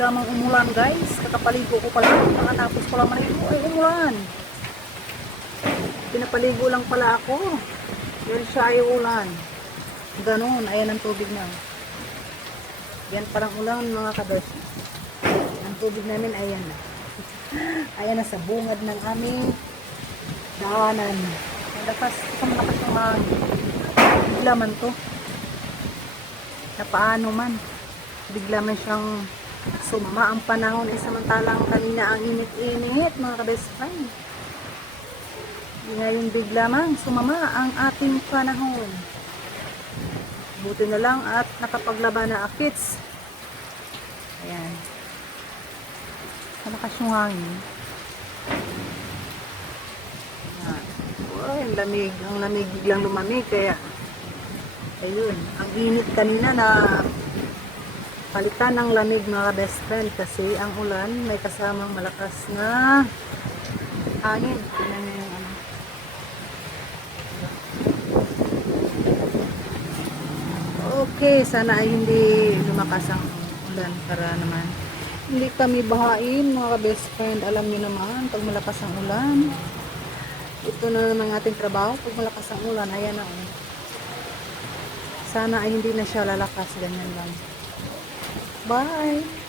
bigla mang umulan guys. Kakapaligo ko pala. Nakatapos ko lang maligo. Ay, umulan. Pinapaligo lang pala ako. Yan siya ay ulan. Ganon. Ayan ang tubig na. Yan parang ulan mga kabeshi. Ang tubig namin ayan na. Ayan na sa bungad ng aming daanan. Malakas yung hangin. Bigla man to. Na paano man. Bigla man siyang sumama ang panahon. Samantalang kanina ang init-init mga ka-best friend. Ngayon bigla man sumama ang ating panahon. Buti na lang at nakapaglaba na akits. Ayan. Malakas yung hangin. Ang lamig. Ang lamig biglang lumamig. Kaya, ayun. Ang init kanina na palitan ng lamig mga best friend. Kasi ang ulan may kasamang malakas na hangin. Tingnan nyo yung ano. Okay. Sana ay hindi lumakas ang ulan para naman hindi kami bahain mga best friend. Alam niyo naman pag malakas ang ulan, ito na naman ating trabaho. Pag malakas ang ulan, ayan na. Sana ay hindi na siya lalakas. Ganyan lang. Bye!